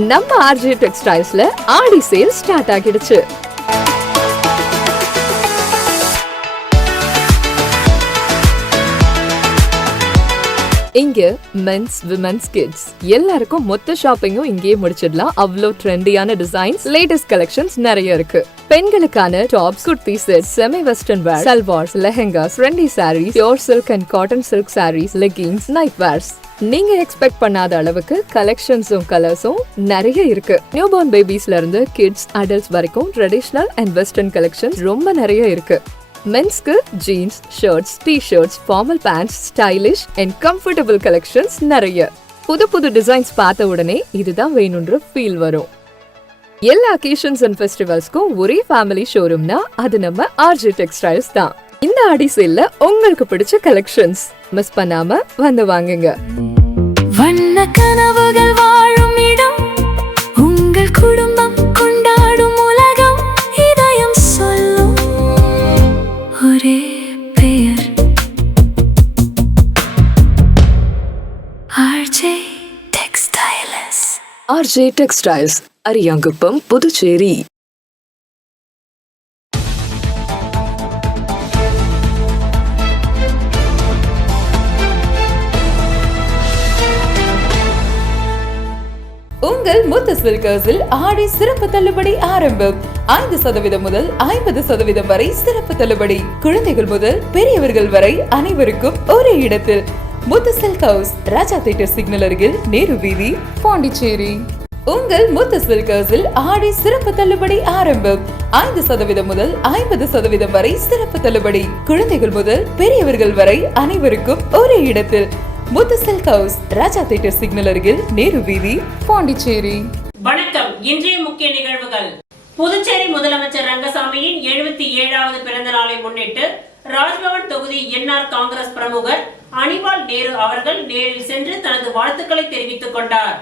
நம்ம ஆர்ஜே டெக்ஸ்டைல்ஸ்ல ஆடி sale start ஆகிடுச்சு. இங்க மென்ஸ், விமென்ஸ், கிட்ஸ் எல்லாருக்கும் மொத்த ஷாப்பிங்கும் இங்கேயே முடிச்சிடலாம். அவ்வளோ ட்ரெண்டியான டிசைன்ஸ், லேட்டஸ்ட் கலெக்ஷன்ஸ் நிறைய இருக்கு. பெண்களுக்கான tops, kurti set, semi western wear, salwars, lehengas, trendy sarees, pure silk and cotton silk sarees, leggings, night wears, நீங்க எக்ஸ்பெக்ட் பண்ணாத அளவுக்கு கலெக்ஷன்ஸும் கலர்ஸும் நிறைய இருக்கு. நியூ பார்ன் பேபிஸ்ல இருந்து கிட்ஸ், அடல்ட்ஸ் வரைக்கும் ட்ரெடிஷனல் அண்ட் வெஸ்டர்ன் கலெக்ஷன்ஸ் ரொம்ப நிறைய இருக்கு. மென்ஸ்க்கு jeans, shirts, T-shirts, formal pants, stylish and comfortable collections நிறைய. புது புது டிசைன்ஸ் பார்த்த உடனே இதுதான் வேணும்ன்ற ஃபீல் வரும். எல்லா அக்கேஷன்ஸ் அண்ட் ஃபெஸ்டிவல்ஸ்க்கும் ஒரே ஃபேமிலி ஷோரூம்னா அது நம்ம ஆர்ஜே டெக்ஸ்டைல்ஸ் தான். இந்த ஆடி சேல்ல உங்களுக்கு பிடிச்ச கலெக்ஷன்ஸ் மிஸ் பண்ணாம வந்து வாங்குங்க. வண்ண கனவுகள் வாழும் இடம், உங்கள் குடும்பம் கொண்டாடும் உலகம், இதயம் சொல்லும் ஒரே பெயர், RJ textiles. RJ textiles, Ariyankuppam, Puducherry. உங்கள் முத்து சில்கர்ஸில் ஆடி சிறப்பு தள்ளுபடி ஆரம்பம். 5% முதல் 50% வரை சிறப்பு தள்ளுபடி. குழந்தைகள் முதல் பெரியவர்கள் வரை அனைவருக்கும் ஒரே இடத்தில். முத்து சில்க் ஹவுஸ், ராஜா தியேட்டர் சிக்னல் அருகில், நேரு வீதி, பாண்டிச்சேரி. உங்கள் முத்து சில்கர்ஸில் ஆடி சிறப்பு தள்ளுபடி ஆரம்பம். 5% முதல் 50% வரை சிறப்பு தள்ளுபடி. குழந்தைகள் முதல் பெரியவர்கள் வரை அனைவருக்கும் ஒரே இடத்தில். முத்து சில்க் ஹவுஸ், ராஜா தியேட்டர் சிக்னல் அருகில், நேரு வீதி, பாண்டிச்சேரி. வணக்கம். இன்றைய முக்கிய நிகழ்வுகள். புதுச்சேரி முதலமைச்சர் ரங்கசாமியின் 77வது பிறந்த நாளை முன்னிட்டு ராஜ்பவன் தொகுதி என்ஆர் காங்கிரஸ் பிரமுகர் அனிபால் நேரு அவர்கள் நேரில் சென்று தனது வாழ்த்துக்களை தெரிவித்துக் கொண்டார்.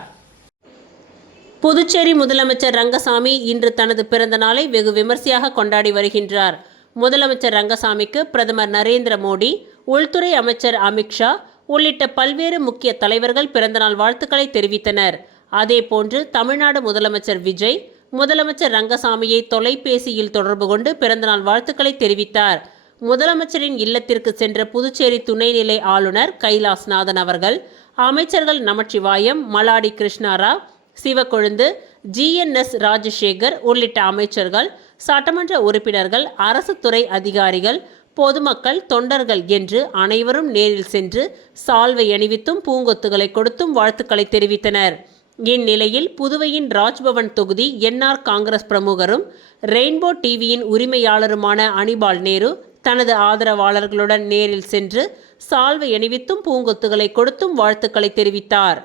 புதுச்சேரி முதலமைச்சர் ரங்கசாமி இன்று தனது பிறந்த நாளை வெகு விமர்சையாக கொண்டாடி வருகின்றார். முதலமைச்சர் ரங்கசாமிக்கு பிரதமர் நரேந்திர மோடி, உள்துறை அமைச்சர் அமித்ஷா உள்ளிட்ட பல்வேறு முக்கிய தலைவர்கள் பிறந்தநாள் வாழ்த்துக்களை தெரிவித்தனர். அதேபோன்று தமிழ்நாடு முதலமைச்சர் விஜய் முதலமைச்சர் ரங்கசாமியை தொலைபேசியில் தொடர்பு கொண்டு பிறந்தநாள் வாழ்த்துக்களை தெரிவித்தார். முதலமைச்சரின் இல்லத்திற்கு சென்ற புதுச்சேரி துணைநிலை ஆளுநர் கைலாஸ்நாதன் அவர்கள் அமைச்சர்கள் நமச்சிவாயம், மல்லாடி கிருஷ்ணாராவ், சிவக்கொழுந்து, GNS ராஜசேகர் உள்ளிட்ட அமைச்சர்கள், சட்டமன்ற உறுப்பினர்கள், அரசு துறை அதிகாரிகள், பொதுமக்கள், தொண்டர்கள் என்று அனைவரும் நேரில் சென்று சால்வை அணிவித்தும் பூங்கொத்துகளை கொடுத்தும் வாழ்த்துக்களை தெரிவித்தனர். இந்நிலையில் புதுவையின் ராஜ்பவன் தொகுதி என்ஆர் காங்கிரஸ் பிரமுகரும் ரெயின்போ டிவியின் உரிமையாளருமான அனிபால் நேரு தனது ஆதரவாளர்களுடன் நேரில் சென்று சால்வை அணிவித்தும் பூங்கொத்துகளை கொடுத்தும் வாழ்த்துக்களை தெரிவித்தார்.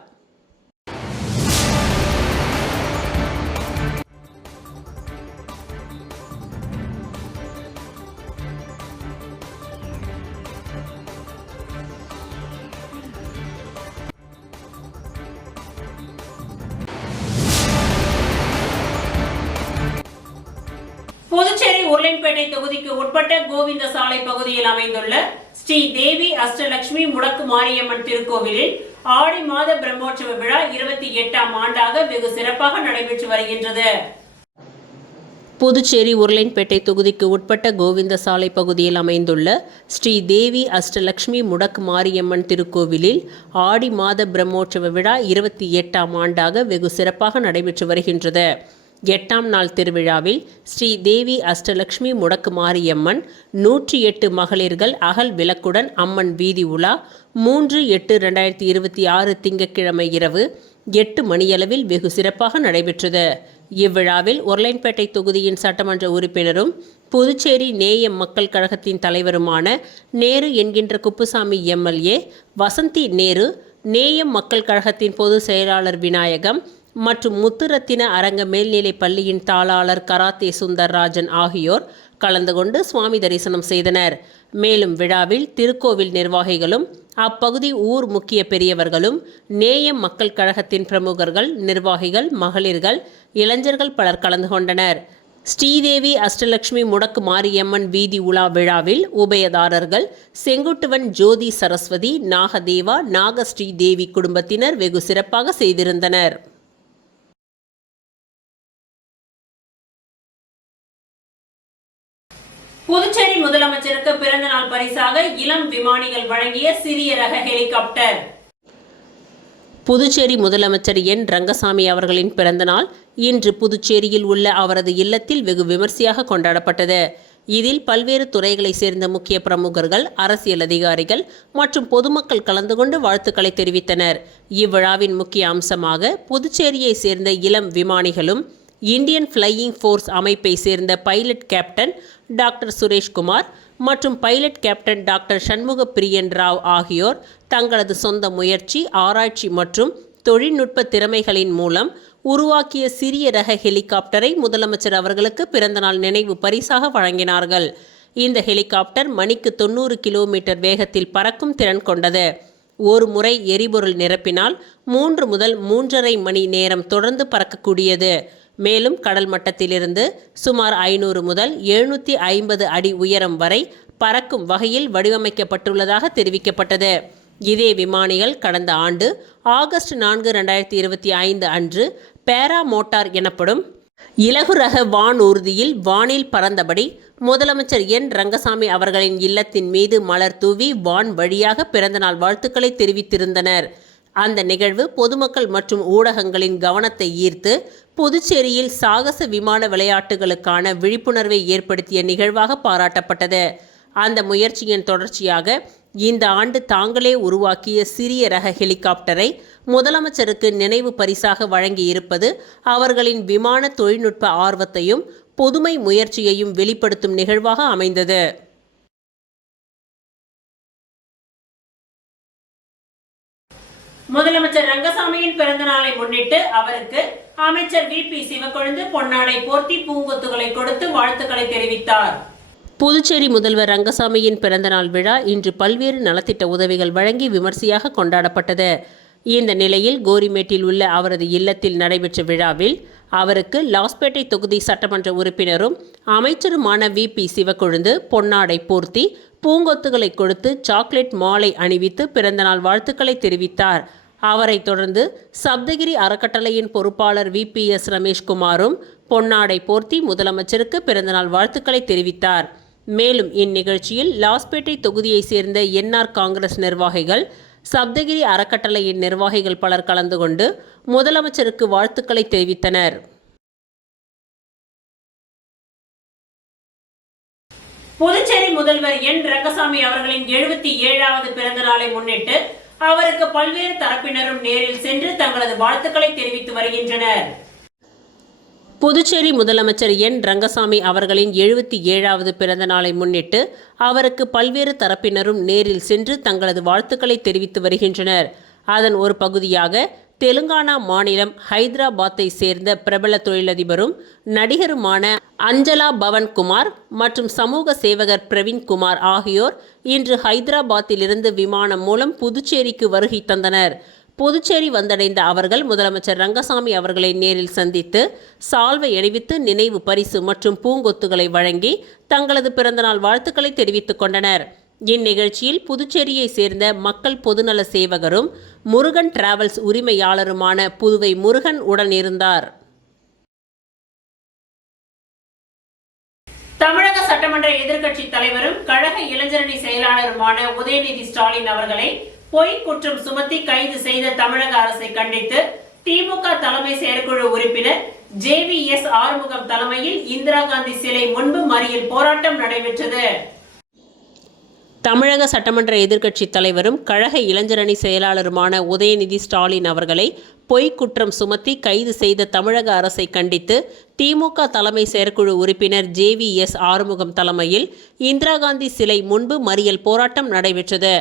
புதுச்சேரி உருளைப்பேட்டை தொகுதிக்கு உட்பட்ட கோவிந்த சாலை பகுதியில் அமைந்துள்ள ஸ்ரீ தேவி அஷ்டலட்சுமி முடக்கு மாரியம்மன் திருக்கோவிலில் ஆடி மாத பிரம்மோற்சவ விழா 28ஆம் ஆண்டாக வெகு சிறப்பாக நடைபெற்று வருகின்றது. புதுச்சேரி உருளைப்பேட்டை தொகுதிக்கு உட்பட்ட கோவிந்த சாலை பகுதியில் அமைந்துள்ள ஸ்ரீ தேவி அஷ்டலட்சுமி முடக்கு மாரியம்மன் திருக்கோவிலில் ஆடி மாத பிரம்மோற்சவ விழா 28ஆம் ஆண்டாக வெகு சிறப்பாக நடைபெற்று வருகின்றது. 8ஆம் நாள் திருவிழாவில் ஸ்ரீ தேவி அஷ்டலட்சுமி முடக்கு மாரியம்மன் 108 மகளிர்கள் அகல் விளக்குடன் அம்மன் வீதி உலா 3/8/2026 திங்கட்கிழமை இரவு 8 மணியளவில் வெகு சிறப்பாக நடைபெற்றது. இவ்விழாவில் உருளைப்பேட்டை தொகுதியின் சட்டமன்ற உறுப்பினரும் புதுச்சேரி நேயம் மக்கள் கழகத்தின் தலைவருமான நேரு என்கின்ற குப்புசாமி MLA, வசந்தி நேரு, நேயம் மக்கள் கழகத்தின் பொதுச் செயலாளர் விநாயகம் மற்றும் முத்துரத்தின அரங்க மேல்நிலை பள்ளியின் தாளாளர் கராத்தே சுந்தர்ராஜன் ஆகியோர் கலந்து கொண்டு சுவாமி தரிசனம் செய்தனர். மேலும் விழாவில் திருக்கோவில் நிர்வாகிகளும் அப்பகுதி ஊர் முக்கிய பெரியவர்களும் நேயம் மக்கள் கழகத்தின் பிரமுகர்கள், நிர்வாகிகள், மகளிர்கள், இளைஞர்கள் பலர் கலந்து கொண்டனர். ஸ்ரீதேவி அஷ்டலட்சுமி முடக்கு மாரியம்மன் வீதி உலா விழாவில் உபயதாரர்கள் செங்குட்டுவன் ஜோதி சரஸ்வதி, நாகதேவா, நாகஸ்ரீதேவி குடும்பத்தினர் வெகு சிறப்பாக செய்திருந்தனர். புதுச்சேரி முதலமைச்சருக்கு பிறந்த நாள் பரிசாக இளம் விமானிகள் வழங்கிய சிறிய ரக ஹெலிகாப்டர். புதுச்சேரி முதலமைச்சர் என் ரங்கசாமி அவர்களின் பிறந்தநாள் இன்று புதுச்சேரியில் உள்ள அவரது இல்லத்தில் வெகு விமர்சையாக கொண்டாடப்பட்டது. இதில் பல்வேறு துறைகளை சேர்ந்த முக்கிய பிரமுகர்கள், அரசியல் அதிகாரிகள் மற்றும் பொதுமக்கள் கலந்து கொண்டு வாழ்த்துக்களை தெரிவித்தனர். இவ்விழாவின் முக்கிய அம்சமாக புதுச்சேரியை சேர்ந்த இளம் விமானிகளும் இந்தியன் ஃப்ளையிங் ஃபோர்ஸ் அமைப்பை சேர்ந்த பைலட் கேப்டன் டாக்டர் சுரேஷ்குமார் மற்றும் பைலட் கேப்டன் டாக்டர் சண்முக பிரியன் ராவ் ஆகியோர் தங்களது சொந்த முயற்சி, ஆராய்ச்சி மற்றும் தொழில்நுட்ப திறமைகளின் மூலம் உருவாக்கிய சிறிய ரக ஹெலிகாப்டரை முதலமைச்சர் அவர்களுக்கு பிறந்தநாள் நினைவு பரிசாக வழங்கினார்கள். இந்த ஹெலிகாப்டர் மணிக்கு 90 கிலோமீட்டர் வேகத்தில் பறக்கும் திறன் கொண்டது. ஒரு முறை எரிபொருள் நிரப்பினால் 3 முதல் 3.5 மணி நேரம் தொடர்ந்து பறக்கக்கூடியது. மேலும் கடல் மட்டத்திலிருந்து சுமார் 500 முதல் 750 அடி உயரம் வரை பறக்கும் வகையில் வடிவமைக்கப்பட்டுள்ளதாக தெரிவிக்கப்பட்டது. இதே விமானிகள் கடந்த ஆண்டு ஆகஸ்ட் 4, 2025 அன்று பேரா மோட்டார் எனப்படும் இலகு ரக வானூர்தியில் வானில் பறந்தபடி முதலமைச்சர் என் ரங்கசாமி அவர்களின் இல்லத்தின் மீது மலர் தூவி வான் வழியாக பிறந்தநாள் வாழ்த்துக்களை தெரிவித்திருந்தனர். அந்த நிகழ்வு பொதுமக்கள் மற்றும் ஊடகங்களின் கவனத்தை ஈர்த்து புதுச்சேரியில் சாகச விமான விளையாட்டுகளுக்கான விழிப்புணர்வை ஏற்படுத்திய நிகழ்வாக பாராட்டப்பட்டது. அந்த முயற்சியின் தொடர்ச்சியாக இந்த ஆண்டு தாங்களே உருவாக்கிய சிறிய ரக ஹெலிகாப்டரை முதலமைச்சருக்கு நினைவு பரிசாக வழங்கியிருப்பது அவர்களின் விமான தொழில்நுட்ப ஆர்வத்தையும் புதுமை முயற்சியையும் வெளிப்படுத்தும் நிகழ்வாக அமைந்தது. முதலமைச்சர் ரங்கசாமியின் பிறந்த நாளை முன்னிட்டு அவருக்கு அமைச்சர் வி.பி. சிவக்கொழுந்து பொன்னாடை போர்த்தி பூங்கொத்துகளை கொடுத்து வாழ்த்துக்களை தெரிவித்தார். புதுச்சேரி முதல்வர் ரங்கசாமியின் பிறந்தநாள் விழா இன்று பல்வேறு நலத்திட்ட உதவிகள் வழங்கி விமர்சையாக கொண்டாடப்பட்டது. இந்த நிலையில் கோரிமேட்டில் உள்ள அவரது இல்லத்தில் நடைபெற்ற விழாவில் அவருக்கு லாஸ்பேட்டை தொகுதி சட்டமன்ற உறுப்பினரும் அமைச்சருமான வி.பி. சிவக்கொழுந்து பொன்னாடை போர்த்தி பூங்கொத்துகளை கொடுத்து சாக்லேட் மாலை அணிவித்து பிறந்தநாள் வாழ்த்துக்களை தெரிவித்தார். அவரை தொடர்ந்து சப்தகிரி அறக்கட்டளையின் பொறுப்பாளர் வி.பி.எஸ். ரமேஷ்குமாரும் பொன்னாடை போர்த்தி முதலமைச்சருக்கு பிறந்தநாள் வாழ்த்துக்களை தெரிவித்தார். மேலும் இந்நிகழ்ச்சியில் லாஸ்பேட்டை தொகுதியை சேர்ந்த என்ஆர் காங்கிரஸ் நிர்வாகிகள், சப்தகிரி அறக்கட்டளையின் நிர்வாகிகள் பலர் கலந்து கொண்டு முதலமைச்சருக்கு வாழ்த்துக்களை தெரிவித்தனர். புதுச்சேரி முதல்வர் என் ரங்கசாமி அவர்களின் 77வது பிறந்த நாளை முன்னிட்டு அவருக்கு பல்வேறு தரப்பினரும் நேரில் சென்று தங்களது வாழ்த்துக்களை தெரிவித்து வருகின்றனர். புதுச்சேரி முதலமைச்சர் என் ரங்கசாமி அவர்களின் 77வது பிறந்த நாளை முன்னிட்டு அவருக்கு பல்வேறு தரப்பினரும் நேரில் சென்று தங்களது வாழ்த்துக்களை தெரிவித்து வருகின்றனர். அதன் ஒரு பகுதியாக தெலுங்கானா மாநிலம் ஹைதராபாத்தை சேர்ந்த பிரபல தொழிலதிபரும் நடிகருமான அஞ்சலா பவன்குமார் மற்றும் சமூக சேவகர் பிரவீன்குமார் ஆகியோர் இன்று ஹைதராபாத்திலிருந்து விமானம் மூலம் புதுச்சேரிக்கு வருகை தந்தனர். புதுச்சேரி வந்தடைந்த அவர்கள் முதலமைச்சர் ரங்கசாமி அவர்களை நேரில் சந்தித்து சால்வை அணிவித்து நினைவு பரிசு மற்றும் பூங்கொத்துகளை வழங்கி தங்களது பிறந்தநாள் வாழ்த்துக்களை தெரிவித்துக் கொண்டனர். இந்நிகழ்ச்சியில் புதுச்சேரியை சேர்ந்த மக்கள் பொதுநல சேவகரும் முருகன் டிராவல்ஸ் உரிமையாளருமான புதுவை முருகன் உடன் இருந்தார். தமிழக சட்டமன்ற எதிர்க்கட்சி தலைவரும் கழக இளைஞரணி செயலாளருமான உதயநிதி ஸ்டாலின் அவர்களை பொய் குற்றம் சுமத்தி கைது செய்த தமிழக அரசை கண்டித்து திமுக தலைமை செயற்குழு உறுப்பினர் ஜே.வி.எஸ். ஆறுமுகம் தலைமையில் இந்திரா காந்தி சிலை முன்பு மறியல் போராட்டம் நடைபெற்றது. தமிழக சட்டமன்ற எதிர்க்கட்சி தலைவரும் கழக இளைஞரணி செயலாளருமான உதயநிதி ஸ்டாலின் அவர்களை பொய் குற்றம் சுமத்தி கைது செய்த தமிழக அரசை கண்டித்து திமுக தலைமை செயற்குழு உறுப்பினர் ஜே.வி.எஸ். ஆறுமுகம் தலைமையில் இந்திரா காந்தி சிலை முன்பு மறியல் போராட்டம் நடைபெற்றது.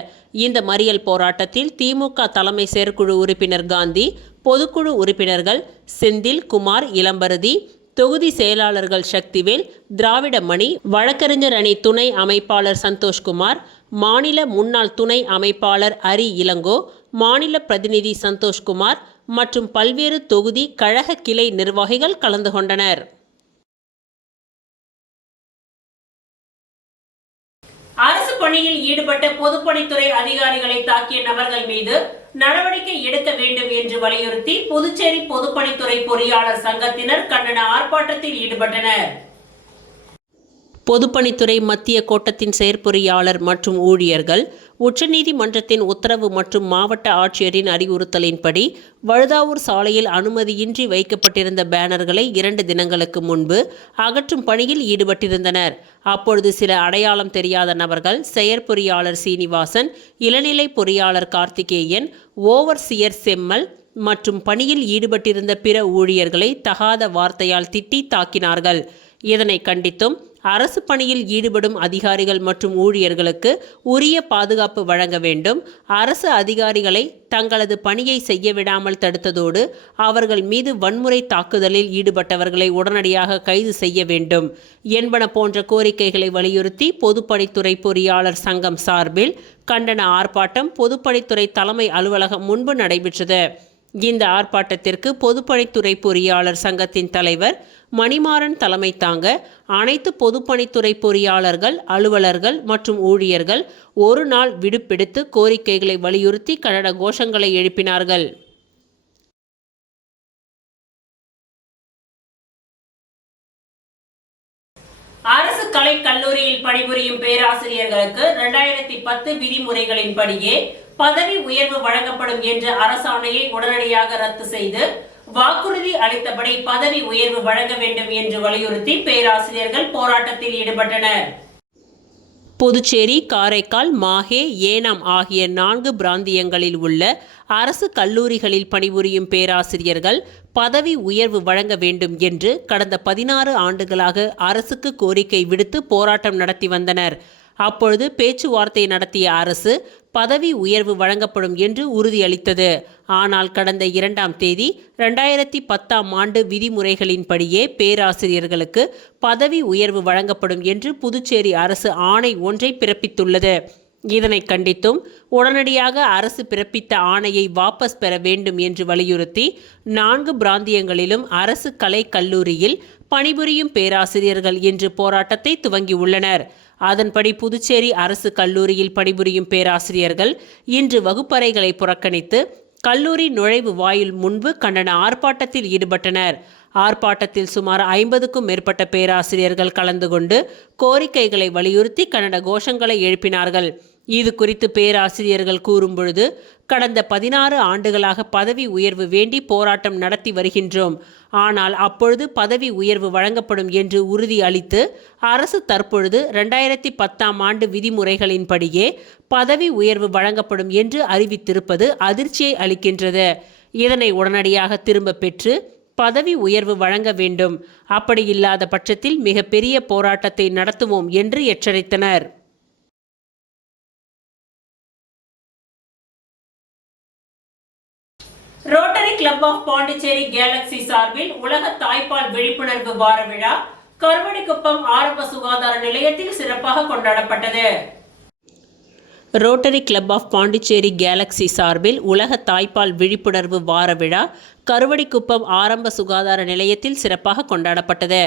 இந்த மறியல் போராட்டத்தில் திமுக தலைமை செயற்குழு உறுப்பினர் காந்தி, பொதுக்குழு உறுப்பினர்கள் செந்தில் குமார், இளம்பரதி, தொகுதி செயலாளர்கள் சக்திவேல், திராவிட மணி, வழக்கறிஞர் அணி துணை அமைப்பாளர் சந்தோஷ்குமார், மாநில முன்னாள் துணை அமைப்பாளர் அரி இளங்கோ, மாநில பிரதிநிதி சந்தோஷ்குமார் மற்றும் பல்வேறு தொகுதி கழக கிளை நிர்வாகிகள் கலந்து கொண்டனர். அரசு பணியில் ஈடுபட்ட பொதுப்பணித்துறை அதிகாரிகளை தாக்கிய நபர்கள் மீது நடவடிக்கை எடுக்க வேண்டும் என்று வலியுறுத்தி புதுச்சேரி பொதுப்பணித்துறை பொறியாளர் சங்கத்தினர் கண்டன ஆர்ப்பாட்டத்தில் ஈடுபட்டனர். பொதுப்பணித்துறை மத்திய கோட்டத்தின் செயற்பொறியாளர் மற்றும் ஊழியர்கள் உச்சநீதிமன்றத்தின் உத்தரவு மற்றும் மாவட்ட ஆட்சியரின் அறிவுறுத்தலின்படி வழுதாவூர் சாலையில் அனுமதியின்றி வைக்கப்பட்டிருந்த பேனர்களை 2 தினங்களுக்கு முன்பு அகற்றும் பணியில் ஈடுபட்டிருந்தனர். அப்பொழுது சில அடையாளம் தெரியாத நபர்கள் செயற்பொறியாளர் சீனிவாசன், இளநிலை பொறியாளர் கார்த்திகேயன், ஓவர்சியர் செம்மல் மற்றும் பணியில் ஈடுபட்டிருந்த பிற ஊழியர்களை தகாத வார்த்தையால் திட்டி தாக்கினார்கள். இதனை கண்டித்தும் அரசு பணியில் ஈடுபடும் அதிகாரிகள் மற்றும் ஊழியர்களுக்கு உரிய பாதுகாப்பு வழங்க வேண்டும், அரசு அதிகாரிகளை தங்களது பணியை செய்ய விடாமல் தடுத்ததோடு அவர்கள் மீது வன்முறை தாக்குதலில் ஈடுபட்டவர்களை உடனடியாக கைது செய்ய வேண்டும் என்பன போன்ற கோரிக்கைகளை வலியுறுத்தி பொதுப்பணித்துறை பொறியாளர் சங்கம் சார்பில் கண்டன ஆர்ப்பாட்டம் பொதுப்பணித்துறை தலைமை அலுவலகம் முன்பு நடைபெற்றது. இந்த ஆர்ப்பாட்டத்திற்கு பொதுப்பணித்துறை பொறியாளர் சங்கத்தின் தலைவர் மணிமாறன் தலைமை தாங்க அனைத்து பொதுப்பணித்துறை பொறியாளர்கள், அலுவலர்கள் மற்றும் ஊழியர்கள் ஒரு நாள் விடுப்பெடுத்து கோரிக்கைகளை வலியுறுத்தி கண்டன கோஷங்களை எழுப்பினார்கள். அரசு கலை கல்லூரியில் பணிபுரியும் பேராசிரியர்களுக்கு 2010 விதிமுறைகளின்படியே பதவி உயர்வு வழங்கப்படும் என்ற அரசாணையை உடனடியாக ரத்து செய்து வாக்குறுதி அளித்தபடி பதவி உயர்வு வழங்க வேண்டும் என்று வலியுறுத்தி பேராசிரியர்கள் போராட்டத்தில் ஈடுபட்டனர். புதுச்சேரி, காரைக்கால், மாஹே, ஏனாம் ஆகிய 4 பிராந்தியங்களில் உள்ள அரசு கல்லூரிகளில் பணிபுரியும் பேராசிரியர்கள் பதவி உயர்வு வழங்க வேண்டும் என்று கடந்த 16 ஆண்டுகளாக அரசுக்கு கோரிக்கை விடுத்து போராட்டம் நடத்தி வந்தனர். அப்பொழுது பேச்சுவார்த்தை நடத்திய அரசு பதவி உயர்வு வழங்கப்படும் என்று உறுதியளித்தது. ஆனால் கடந்த 2ஆம் தேதி 2010ஆம் ஆண்டு விதிமுறைகளின்படியே பேராசிரியர்களுக்கு பதவி உயர்வு வழங்கப்படும் என்று புதுச்சேரி அரசு ஆணை ஒன்றை பிறப்பித்துள்ளது. இதனை கண்டித்தும் உடனடியாக அரசு பிறப்பித்த ஆணையை வாபஸ் பெற வேண்டும் என்று வலியுறுத்தி 4 பிராந்தியங்களிலும் அரசு கலை கல்லூரியில் பணிபுரியும் பேராசிரியர்கள் இன்று போராட்டத்தை துவங்கியுள்ளனர். அதன்படி புதுச்சேரி அரசு கல்லூரியில் பணிபுரியும் பேராசிரியர்கள் இன்று வகுப்பறைகளை புறக்கணித்து கல்லூரி நுழைவு வாயில் முன்பு கண்டன ஆர்ப்பாட்டத்தில் ஈடுபட்டனர். ஆர்ப்பாட்டத்தில் சுமார் 50க்கும் மேற்பட்ட பேராசிரியர்கள் கலந்து கொண்டு கோரிக்கைகளை வலியுறுத்தி கண்டன கோஷங்களை எழுப்பினார்கள். இது குறித்து பேராசிரியர்கள் கூறும்பொழுது, கடந்த 16 ஆண்டுகளாக பதவி உயர்வு வேண்டி போராட்டம் நடத்தி வருகின்றோம். ஆனால் அப்பொழுது பதவி உயர்வு வழங்கப்படும் என்று உறுதி அளித்து அரசு தற்பொழுது 2010ஆம் ஆண்டு விதிமுறைகளின்படியே பதவி உயர்வு வழங்கப்படும் என்று அறிவித்திருப்பது அதிர்ச்சியை அளிக்கின்றது. இதனை உடனடியாக திரும்ப பெற்று பதவி உயர்வு வழங்க வேண்டும். அப்படி இல்லாத பட்சத்தில் மிகப்பெரிய போராட்டத்தை நடத்துவோம் என்று எச்சரித்தனர். Rotary club of Pondicherry Galaxy சார்பில் உலக தாய்ப்பால் விழிப்புணர்வு வார விழா கருவடிக்குப்பம் ஆரம்ப சுகாதார நிலையத்தில் சிறப்பாக கொண்டாடப்பட்டது. Rotary club of Pondicherry Galaxy சார்பில் உலக தாய்ப்பால் விழிப்புணர்வு வார விழா கருவடிக்குப்பம் ஆரம்ப சுகாதார நிலையத்தில் சிறப்பாக கொண்டாடப்பட்டது.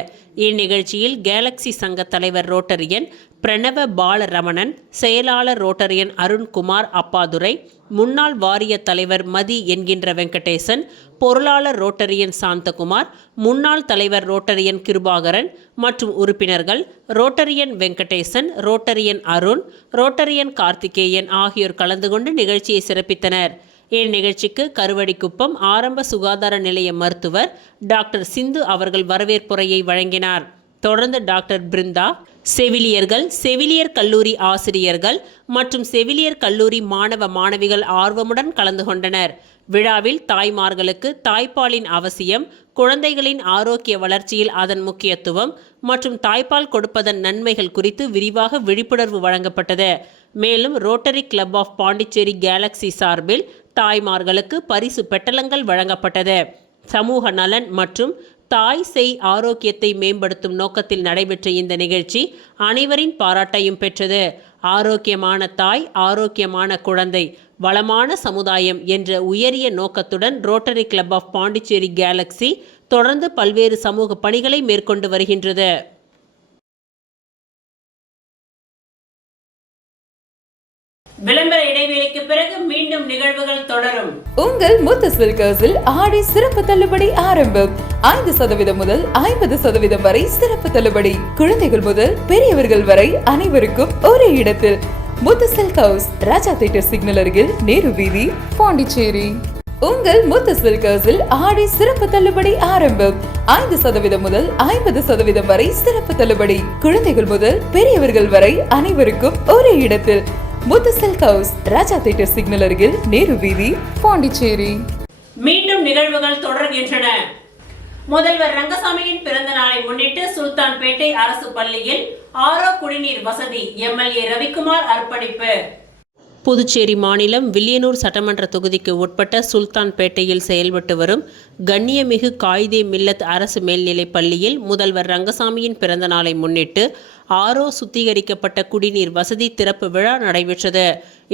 இந்நிகழ்ச்சியில் கேலக்ஸி சங்க தலைவர் ரோட்டரியன் பிரணவ பாலரமணன், செயலாளர் ரோட்டரியன் அருண்குமார் அப்பாதுரை, முன்னாள் வாரிய தலைவர் மதி என்கின்ற வெங்கடேசன், பொருளாளர் ரோட்டரியன் சாந்தகுமார், முன்னாள் தலைவர் ரோட்டரியன் கிருபாகரன் மற்றும் உறுப்பினர்கள் Rotarian Venkatesan, Rotarian Arun, Rotarian Karthikeyan ஆகியோர் கலந்து கொண்டு நிகழ்ச்சியை சிறப்பித்தனர். இந்நிகழ்ச்சிக்கு கருவடிக்குப்பம் ஆரம்ப சுகாதார நிலைய மருத்துவர் டாக்டர் சிந்து அவர்கள் வரவேற்புரையை வழங்கினார். தொடர்ந்து டாக்டர் பிருந்தா, செவிலியர்கள், செவிலியர் கல்லூரி ஆசிரியர்கள் மற்றும் செவிலியர் கல்லூரி மாணவ மாணவிகள் ஆர்வமுடன் கலந்து கொண்டனர். விழாவில் தாய்மார்களுக்கு தாய்ப்பாலின் அவசியம், குழந்தைகளின் ஆரோக்கிய வளர்ச்சியில் அதன் முக்கியத்துவம் மற்றும் தாய்ப்பால் கொடுப்பதன் நன்மைகள் குறித்து விரிவாக விழிப்புணர்வு வழங்கப்பட்டது. மேலும் rotary club of Pondicherry Galaxy சார்பில் தாய்மார்களுக்கு பரிசு பெட்டலங்கள் வழங்கப்பட்டது. சமூக நலன் மற்றும் தாய் சேய் ஆரோக்கியத்தை மேம்படுத்தும் நோக்கத்தில் நடைபெற்ற இந்த நிகழ்ச்சி அனைவரின் பாராட்டையும் பெற்றது. ஆரோக்கியமான தாய், ஆரோக்கியமான குழந்தை, வளமான சமுதாயம் என்ற உயரிய நோக்கத்துடன் rotary club of Pondicherry galaxy தொடர்ந்து பல்வேறு சமூக பணிகளை மேற்கொண்டு வருகின்றது. விளம்பர இடைவேளைக்கு பிறகு மீண்டும் நிகழ்வுகள் தொடரும். உங்கள் முத்து சில்கர்ஸில் ஆடி சிறப்பு தள்ளுபடி ஆரம்பம். 5% முதல் 50% வரை சிறப்பு தள்ளுபடி. குழந்தைகள் முதல் பெரியவர்கள் வரை அனைவருக்கும் ஒரே இடத்தில். முத்து சில்க் ஹவுஸ், ராஜா தியேட்டர் சிக்னல் அருகில், நேரு வீதி, பாண்டிச்சேரி. உங்கள் முத்து சில்கர்ஸில் ஆடி சிறப்பு தள்ளுபடி ஆரம்பம். 5% முதல் 50% வரை சிறப்பு தள்ளுபடி. குழந்தைகள் முதல் பெரியவர்கள் வரை அனைவருக்கும் ஒரே இடத்தில். முத்து சில்க் ஹவுஸ், ராஜா தியேட்டர் சிக்னல் அருகில், நேரு வீதி, பாண்டிச்சேரி. மீண்டும் நிகழ்வுகள் தொடர்கின்றன. முதல்வர் ரங்கசாமியின் பிறந்த நாளை முன்னிட்டு சுல்தான்பேட்டை அரசு பள்ளியில் ஆரோ குடிநீர் வசதி எம்எல்ஏ ரவிக்குமார் அர்ப்பணிப்பு. புதுச்சேரி மாநிலம் வில்லியனூர் சட்டமன்ற தொகுதிக்கு உட்பட்ட சுல்தான்பேட்டையில் செயல்பட்டு வரும் கண்ணியமிகு காயிதே மில்லத் அரசு மேல்நிலைப் பள்ளியில் முதல்வர் ரங்கசாமியின் பிறந்த நாளை முன்னிட்டு ஆரோ சுத்திகரிக்கப்பட்ட குடிநீர் வசதி திறப்பு விழா நடைபெற்றது.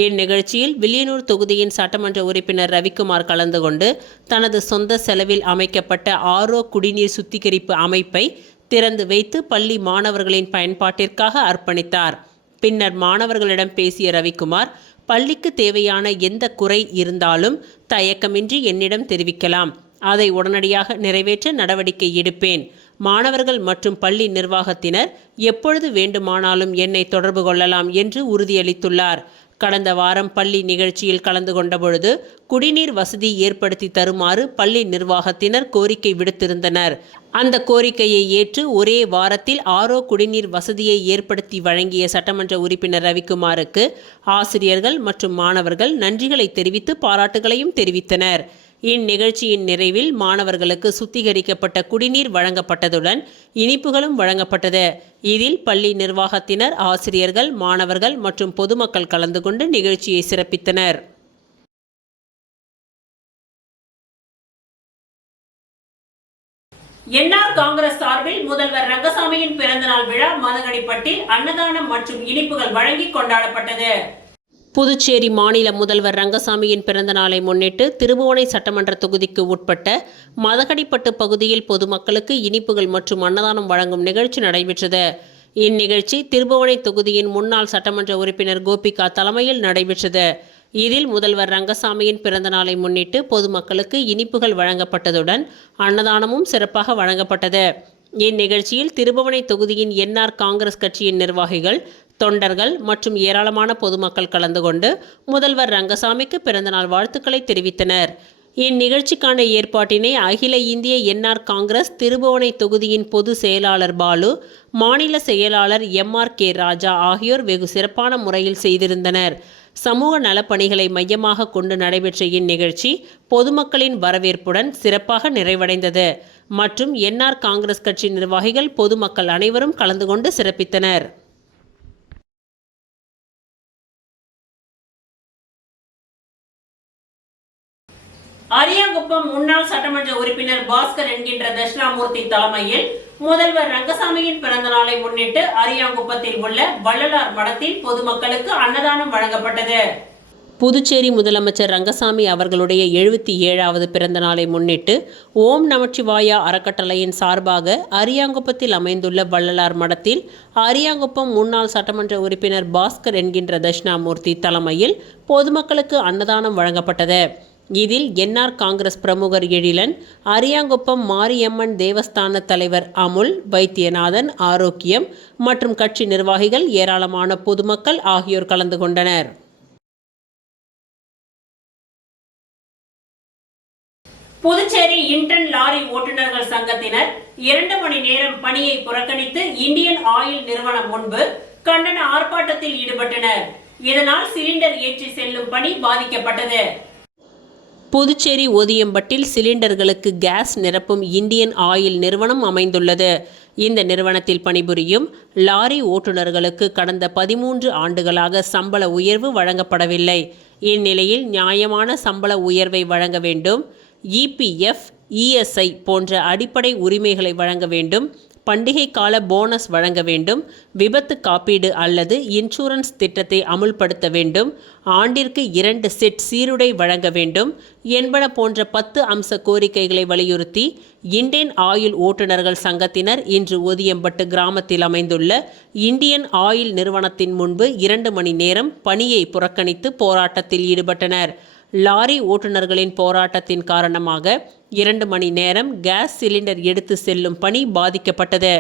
இந்நிகழ்ச்சியில் வில்லியனூர் தொகுதியின் சட்டமன்ற உறுப்பினர் ரவிக்குமார் கலந்து கொண்டு தனது சொந்த செலவில் அமைக்கப்பட்ட ஆரோ குடிநீர் சுத்திகரிப்பு அமைப்பை திறந்து வைத்து பள்ளி மாணவர்களின் பயன்பாட்டிற்காக அர்ப்பணித்தார். பின்னர் மாணவர்களிடம் பேசிய ரவிக்குமார், பள்ளிக்கு தேவையான எந்த குறை இருந்தாலும் தயக்கமின்றி என்னிடம் தெரிவிக்கலாம். அதை உடனடியாக நிறைவேற்ற நடவடிக்கை எடுப்பேன். மாணவர்கள் மற்றும் பள்ளி நிர்வாகத்தினர் எப்பொழுது வேண்டுமானாலும் என்னை தொடர்பு கொள்ளலாம் என்று உறுதியளித்துள்ளார். கடந்த வாரம் பள்ளி நிகழ்ச்சியில் கலந்து கொண்டபொழுது குடிநீர் வசதி ஏற்படுத்தி தருமாறு பள்ளி நிர்வாகத்தினர் கோரிக்கை விடுத்திருந்தனர். அந்த கோரிக்கையை ஏற்று ஒரே வாரத்தில் ஆரோ குடிநீர் வசதியை ஏற்படுத்தி வழங்கிய சட்டமன்ற உறுப்பினர் ரவிக்குமாருக்கு ஆசிரியர்கள் மற்றும் மாணவர்கள் நன்றிகளை தெரிவித்து பாராட்டுகளையும் தெரிவித்தனர். இந்நிகழ்ச்சியின் நிறைவில் மாணவர்களுக்கு சுத்திகரிக்கப்பட்ட குடிநீர் வழங்கப்பட்டதுடன் இனிப்புகளும் வழங்கப்பட்டது. இதில் பள்ளி நிர்வாகத்தினர், ஆசிரியர்கள், மாணவர்கள் மற்றும் பொதுமக்கள் கலந்து கொண்டு நிகழ்ச்சியை சிறப்பித்தனர். என்ஆர் காங்கிரஸ் சார்பில் முதல்வர் ரங்கசாமியின் பிறந்தநாள் விழா மதகடிப்பட்டில் அன்னதானம் மற்றும் இனிப்புகள் வழங்கி கொண்டாடப்பட்டது. புதுச்சேரி மாநில முதல்வர் ரங்கசாமியின் பிறந்த நாளை முன்னிட்டு திருபுவனை சட்டமன்ற தொகுதிக்கு உட்பட்ட மதகடிப்பட்டு பகுதியில் பொதுமக்களுக்கு இனிப்புகள் மற்றும் அன்னதானம் வழங்கும் நிகழ்ச்சி நடைபெற்றது. இந்நிகழ்ச்சி திருபுவனை தொகுதியின் முன்னாள் சட்டமன்ற உறுப்பினர் கோபிகா தலைமையில் நடைபெற்றது. இதில் முதல்வர் ரங்கசாமியின் பிறந்த நாளை முன்னிட்டு பொதுமக்களுக்கு இனிப்புகள் வழங்கப்பட்டதுடன் அன்னதானமும் சிறப்பாக வழங்கப்பட்டது. இந்நிகழ்ச்சியில் திருபுவனை தொகுதியின் என்ஆர் காங்கிரஸ் கட்சியின் நிர்வாகிகள், தொண்டர்கள் மற்றும் ஏராளமான பொதுமக்கள் கலந்து கொண்டு முதல்வர் ரங்கசாமிக்கு பிறந்தநாள் வாழ்த்துக்களை தெரிவித்தனர். இந்நிகழ்ச்சிக்கான ஏற்பாட்டினை அகில இந்திய என்ஆர் காங்கிரஸ் திருபுவனை தொகுதியின் பொது செயலாளர் பாலு, மாநில செயலாளர் MRK ராஜா ஆகியோர் வெகு சிறப்பான முறையில் செய்திருந்தனர். சமூக நலப்பணிகளை மையமாக கொண்டு நடைபெற்ற இந்நிகழ்ச்சி பொதுமக்களின் வரவேற்புடன் சிறப்பாக நிறைவடைந்தது மற்றும் என்ஆர் காங்கிரஸ் கட்சி நிர்வாகிகள், பொதுமக்கள் அனைவரும் கலந்து கொண்டு சிறப்பித்தனர். அரியாங்குப்பம் முன்னாள் சட்டமன்ற உறுப்பினர் பாஸ்கர் என்கின்ற தட்சிணாமூர்த்தி தலைமையில் முதல்வர் ரங்கசாமியின் பிறந்த நாளை முன்னிட்டு அரியாங்குப்பத்தில் உள்ள வள்ளலார் மடத்தில் பொதுமக்களுக்கு அன்னதானம் வழங்கப்பட்டது. புதுச்சேரி முதலமைச்சர் ரங்கசாமி அவர்களுடைய 77வது பிறந்த நாளை முன்னிட்டு ஓம் நமச்சிவாயா அறக்கட்டளையின் சார்பாக அரியாங்குப்பத்தில் அமைந்துள்ள வள்ளலார் மடத்தில் அரியாங்குப்பம் முன்னாள் சட்டமன்ற உறுப்பினர் பாஸ்கர் என்கின்ற தட்சிணாமூர்த்தி தலைமையில் பொதுமக்களுக்கு அன்னதானம் வழங்கப்பட்டது. இதில் என்ஆர் காங்கிரஸ் பிரமுகர் எழிலன், அரியாங்குப்பம் மாரியம்மன் தேவஸ்தான தலைவர் அமுல், வைத்தியநாதன், ஆரோக்கியம் மற்றும் கட்சி நிர்வாகிகள், ஏராளமான பொதுமக்கள் ஆகியோர் கலந்து கொண்டனர். புதுச்சேரி இன்டர்ன் லாரி ஓட்டுநர்கள் சங்கத்தினர் 2 மணி நேரம் பணியை புறக்கணித்து இந்தியன் ஆயில் நிறுவனம் முன்பு கண்டன ஆர்ப்பாட்டத்தில் ஈடுபட்டனர். இதனால் சிலிண்டர் ஏற்றி செல்லும் பணி பாதிக்கப்பட்டது. புதுச்சேரி ஓதியம்பட்டில் சிலிண்டர்களுக்கு கேஸ் நிரப்பும் இந்தியன் ஆயில் நிறுவனம் அமைந்துள்ளது. இந்த நிறுவனத்தில் பணிபுரியும் லாரி ஓட்டுநர்களுக்கு கடந்த 13 ஆண்டுகளாக சம்பள உயர்வு வழங்கப்படவில்லை. இந்நிலையில் நியாயமான சம்பள உயர்வை வழங்க வேண்டும், EPF, ESI போன்ற அடிப்படை உரிமைகளை வழங்க வேண்டும், பண்டிகை கால போனஸ் வழங்க வேண்டும், விபத்து காப்பீடு அல்லது இன்சூரன்ஸ் திட்டத்தை அமுல்படுத்த வேண்டும், ஆண்டிற்கு 2 செட் சீருடை வழங்க வேண்டும் என்பன போன்ற 10 அம்ச கோரிக்கைகளை வலியுறுத்தி இந்தியன் ஆயில் ஓட்டுநர்கள் சங்கத்தினர் இன்று ஓதியம்பட்டு கிராமத்தில் அமைந்துள்ள இந்தியன் ஆயில் நிறுவனத்தின் முன்பு 2 மணி நேரம் பணியை புறக்கணித்து போராட்டத்தில் ஈடுபட்டனர். லாரி ஓட்டுநர்களின் போராட்டத்தின் காரணமாக 2 மணி நேரம் கேஸ் சிலிண்டர் எடுத்து செல்லும் பணி பாதிக்கப்பட்டது.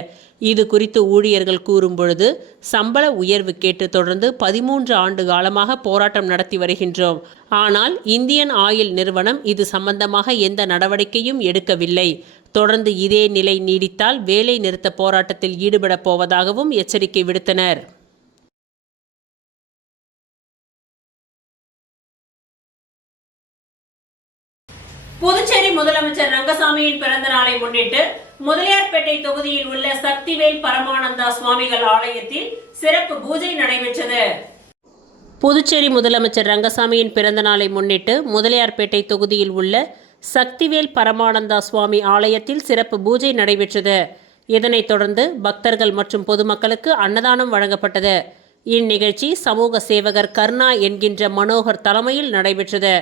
இது குறித்து ஊழியர்கள் கூறும்பொழுது, சம்பள உயர்வு கேட்டு தொடர்ந்து 13 ஆண்டு காலமாக போராட்டம் நடத்தி வருகின்றோம். ஆனால் இந்தியன் ஆயில் நிறுவனம் இது சம்பந்தமாக எந்த நடவடிக்கையும் எடுக்கவில்லை. தொடர்ந்து இதே நிலை நீடித்தால் வேலை நிறுத்த போராட்டத்தில் ஈடுபடப் போவதாகவும் எச்சரிக்கை விடுத்தனர். புதுச்சேரி முதலமைச்சர் ரங்கசாமியின் பிறந்த நாளை முன்னிட்டு முதலியார்பேட்டை தொகுதியில் உள்ள சக்திவேல் பரமானந்தா சுவாமிகள் ஆலயத்தில் சிறப்பு பூஜை நடைபெற்றது. புதுச்சேரி முதலமைச்சர் ரங்கசாமியின் பிறந்த நாளை முன்னிட்டு முதலியார்பேட்டை தொகுதியில் உள்ள சக்திவேல் பரமானந்தா சுவாமி ஆலயத்தில் சிறப்பு பூஜை நடைபெற்றது. இதனைத் தொடர்ந்து பக்தர்கள் மற்றும் பொதுமக்களுக்கு அன்னதானம் வழங்கப்பட்டது. இந்நிகழ்ச்சி சமூக சேவகர் கருணா என்கின்ற மனோகர் தலைமையில் நடைபெற்றது.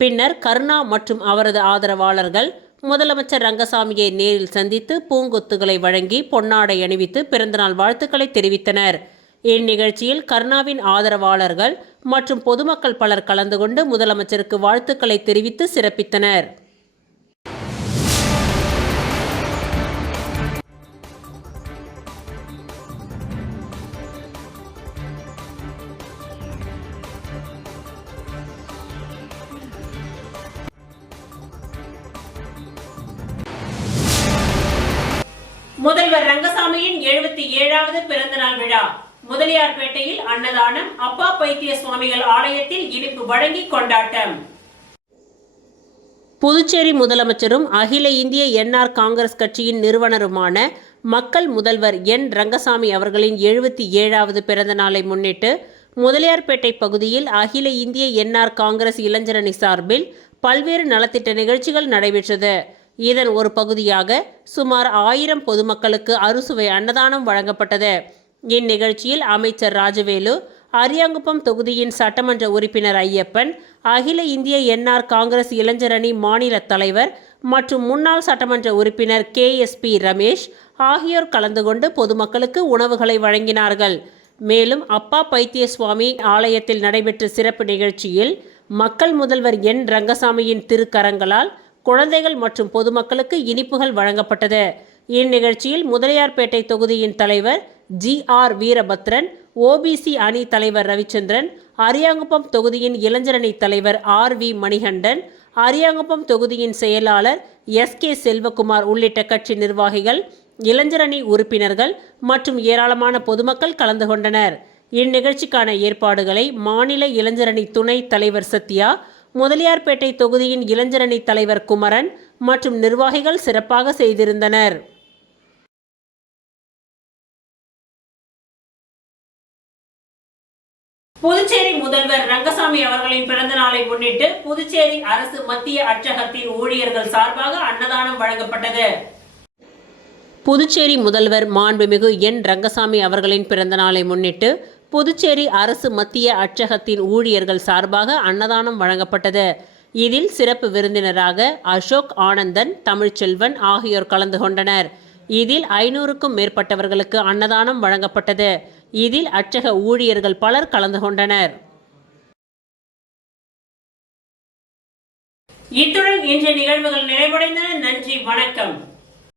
பின்னர் கருணா மற்றும் அவரது ஆதரவாளர்கள் முதலமைச்சர் ரங்கசாமியை நேரில் சந்தித்து பூங்கொத்துகளை வழங்கி பொன்னாடை அணிவித்து பிறந்தநாள் வாழ்த்துக்களை தெரிவித்தனர். இந்நிகழ்ச்சியில் கருணாவின் ஆதரவாளர்கள் மற்றும் பொதுமக்கள் பலர் கலந்து கொண்டு முதலமைச்சருக்கு வாழ்த்துக்களை தெரிவித்து சிறப்பித்தனர். முதல்வர் ரங்கசாமியின் 77வது பிறந்தநாள் விழா முதலியார்பேட்டையில் அன்னதானம், அப்பா பைத்திய சுவாமிகள் ஆலயத்தில் இனிப்பு வழங்கி கொண்டாட்டம். புதுச்சேரி முதலமைச்சரும் அகில இந்திய என்ஆர் காங்கிரஸ் கட்சியின் நிறுவனருமான மக்கள் முதல்வர் என் ரங்கசாமி அவர்களின் 77வது பிறந்த நாளை முன்னிட்டு முதலியார்பேட்டை பகுதியில் அகில இந்திய என்ஆர் காங்கிரஸ் இளைஞரணி சார்பில் பல்வேறு நலத்திட்ட நிகழ்ச்சிகள் நடைபெற்றது. இதன் ஒரு பகுதியாக சுமார் 1000 பொதுமக்களுக்கு அறுசுவை அன்னதானம் வழங்கப்பட்டது. இந்நிகழ்ச்சியில் அமைச்சர் ராஜவேலு, அரியாங்குப்பம் தொகுதியின் சட்டமன்ற உறுப்பினர் ஐயப்பன், அகில இந்திய என்ஆர் காங்கிரஸ் இளைஞரணி மாநில தலைவர் மற்றும் முன்னாள் சட்டமன்ற உறுப்பினர் KSP ரமேஷ் ஆகியோர் கலந்து கொண்டு பொதுமக்களுக்கு உணவுகளை வழங்கினார்கள். மேலும் அப்பா பைத்திய சுவாமி ஆலயத்தில் நடைபெற்ற சிறப்பு நிகழ்ச்சியில் மக்கள் முதல்வர் என் ரங்கசாமியின் திருக்கரங்களால் குழந்தைகள் மற்றும் பொதுமக்களுக்கு இனிப்புகள் வழங்கப்பட்டது. இந்நிகழ்ச்சியில் முதலியார்பேட்டை தொகுதியின் தலைவர் GR வீரபத்ரன், OBC அணி தலைவர் ரவிச்சந்திரன், அரியாங்குப்பம் தொகுதியின் இளைஞரணி தலைவர் RV மணிகண்டன், அரியாங்குப்பம் தொகுதியின் செயலாளர் SK செல்வகுமார் உள்ளிட்ட கட்சி நிர்வாகிகள், இளைஞரணி உறுப்பினர்கள் மற்றும் ஏராளமான பொதுமக்கள் கலந்து கொண்டனர். இந்நிகழ்ச்சிக்கான ஏற்பாடுகளை மாநில இளைஞரணி துணை தலைவர் சத்யா, முதலியார்பேட்டை தொகுதியின் இளைஞரணி தலைவர் குமரன் மற்றும் நிர்வாகிகள் சிறப்பாக செய்திருந்தனர். புதுச்சேரி முதல்வர் ரங்கசாமி அவர்களின் பிறந்த நாளை முன்னிட்டு புதுச்சேரி அரசு மத்திய அச்சகத்தின் ஊழியர்கள் சார்பாக அன்னதானம் வழங்கப்பட்டது. புதுச்சேரி முதல்வர் மாண்புமிகு என் ரங்கசாமி அவர்களின் பிறந்த நாளை முன்னிட்டு புதுச்சேரி அரசு மத்திய அச்சகத்தின் ஊழியர்கள் சார்பாக அன்னதானம் வழங்கப்பட்டது. இதில் சிறப்பு விருந்தினராக அசோக் ஆனந்தன், தமிழ்ச்செல்வன் ஆகியோர் கலந்து கொண்டனர். இதில் 500க்கும் மேற்பட்டவர்களுக்கு அன்னதானம் வழங்கப்பட்டது. இதில் அச்சக ஊழியர்கள் பலர் கலந்து கொண்டனர். இத்துடன் இன்றைய நிகழ்வுகள் நிறைவடைந்தன. நன்றி, வணக்கம்.